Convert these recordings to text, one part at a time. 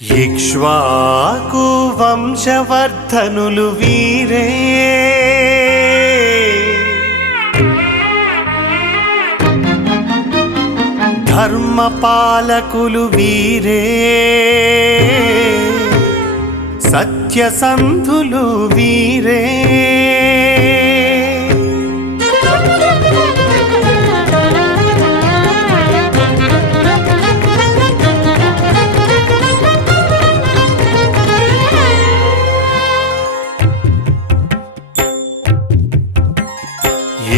ఇక్ష్వాకు వంశవర్ధనులు వీరే, ధర్మపాలకులు వీరే, సత్యసంధులు వీరే.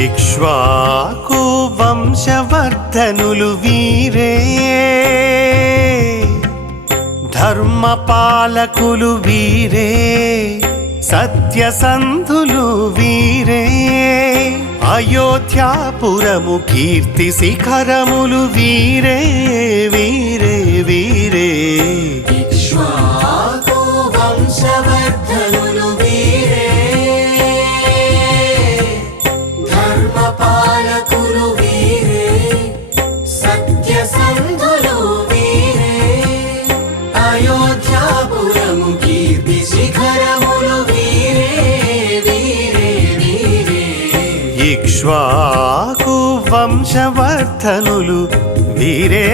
ఇక్ష్వాకు వంశవర్ధనులు వీరే, ధర్మపాలకులు వీరే, సత్యసంధులు వీరే. అయోధ్యాపురము కీర్తి శిఖరములు వీరే వీరే వీరే. ఇక్ష్వాకు వంశవర్ధనులు వీరే, ధర్మపాలకులు వీరే, సత్యసంధులు వీరే. అయోధ్యాపురము కీర్తి శిఖరములు వీరే వీరే వీరే. ఇక్ష్వాకు వంశవర్ధనులు వీరే.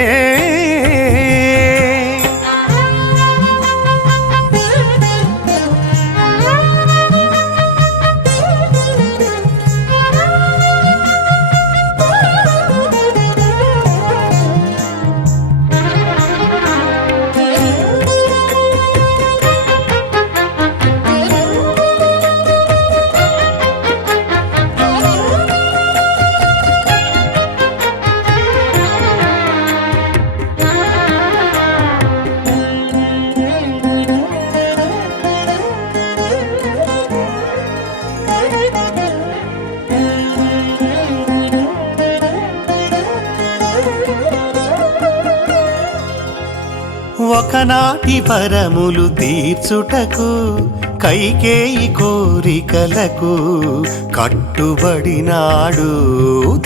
ఒకనాటి వరములు తీర్చుటకు కైకేయి కోరికలకు కట్టుబడినాడు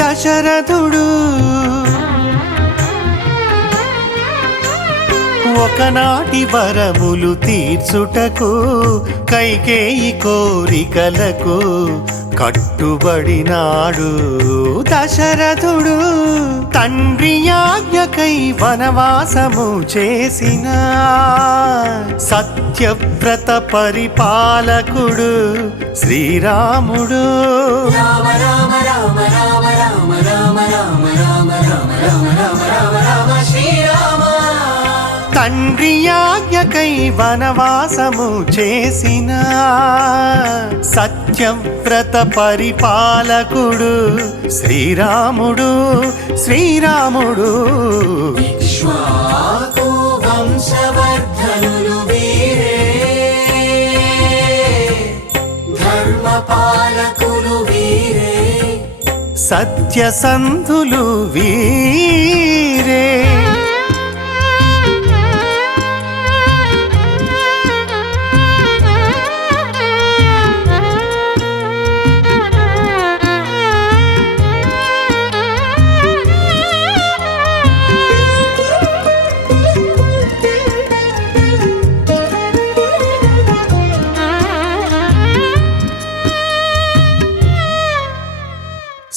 దశరథుడు. ఒకనాటి వరములు తీర్చుటకు కైకేయి కోరికలకు కట్టుబడినాడు దశరథుడు. తండ్రి ఆజ్ఞకై వనవాసము చేసిన సత్యవ్రత పరిపాలకుడు శ్రీరాముడు. రామ రామ రామ రామ రామ రామ రామ రామ రామ రామ రామ రామ రామ శ్రీరామ. తండ్రి ఆజ్ఞకై వనవాసము చేసిన సత్యవ్రత పరిపాలకుడు శ్రీరాముడు శ్రీరాముడు. ఇక్ష్వాకు వంశవర్ధనులు వీరే, ధర్మపాలకులు వీరే, సత్యసంధులు వీరే.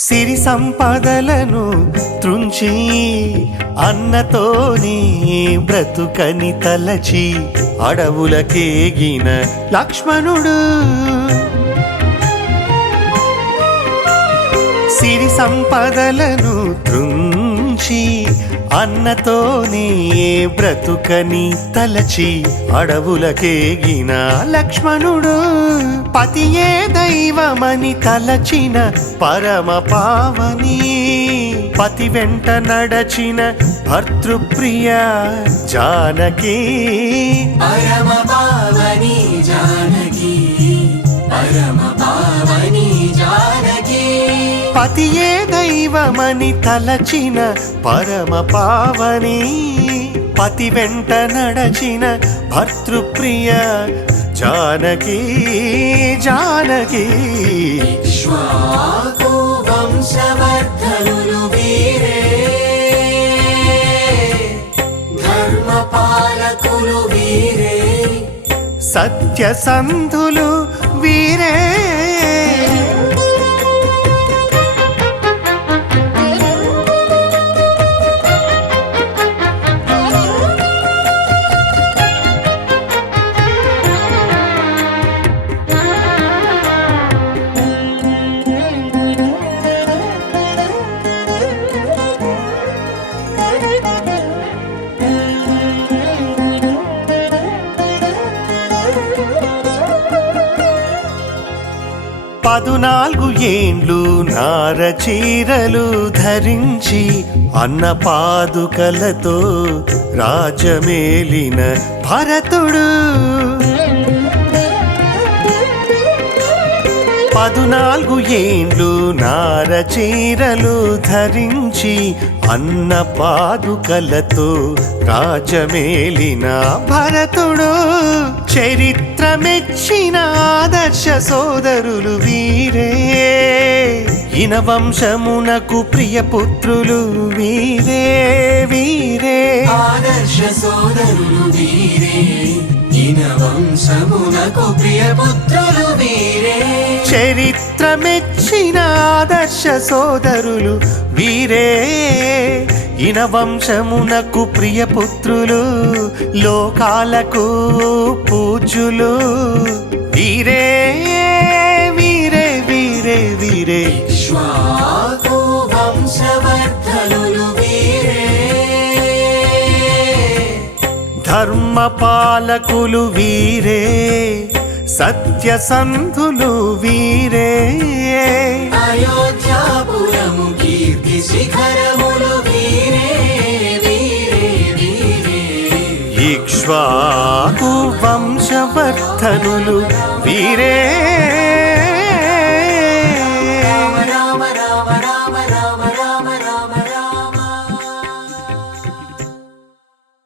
సిరి సంపదలను త్రుంచి అన్నతోని బ్రతుకని తలచి అడవులకేగిన లక్ష్మణుడు. సిరి సంపదలను త్రుంచి అన్నతోని బ్రతుకని తలచి అడవులకేగిన లక్ష్మణుడు. పతియే దైవమని తలచిన పరమ పావని, పతి వెంట నడచిన భర్తృప్రియ జానకి. పరమ పావని జానకి, పరమ పావని జానకి. పతియే దైవమని తలచిన పరమ పావని, పతి వెంట నడచిన భర్తృప్రియ జానకి జానకి. ఇక్ష్వాకు వంశవర్ధనులు వీరే, ధర్మ పాలకులు వీరే సత్యసంధులు వీరే పదునాలుగు ఏండ్లు నారచీరలు ధరించి అన్న పాదుకలతో రాజమేలిన భరతుడు 14 ఏండ్లు నారచీరలు ధరించి అన్న పాదుకలతో రాజమేలిన భరతుడు చరిత్రమెచ్చిన ఆదర్శ సోదరులు వీరే ఇన వంశమునకు ప్రియపుత్రులు వీరే వీరే ఆదర్శ సోదరులు వీరే ఇన వంశమునకు ప్రియపుత్రులు వీరే చరిత్రమెచ్చిన ఆదర్శ సోదరులు వీరే ఇన వంశమునకు ప్రియపుత్రులు లోకాలకు పూజ్యులు వీరే వీరే వీరే వీరే ఇక్ష్వాకు వంశవర్ధనులు వీరే ధర్మపాలకులు వీరే సత్యసంధులు వీరే అయోధ్యాపురము కీర్తి శిఖరములు వీరే వీరే వీరే ఇక్ష్వాకు వంశవర్ధనులు వీరే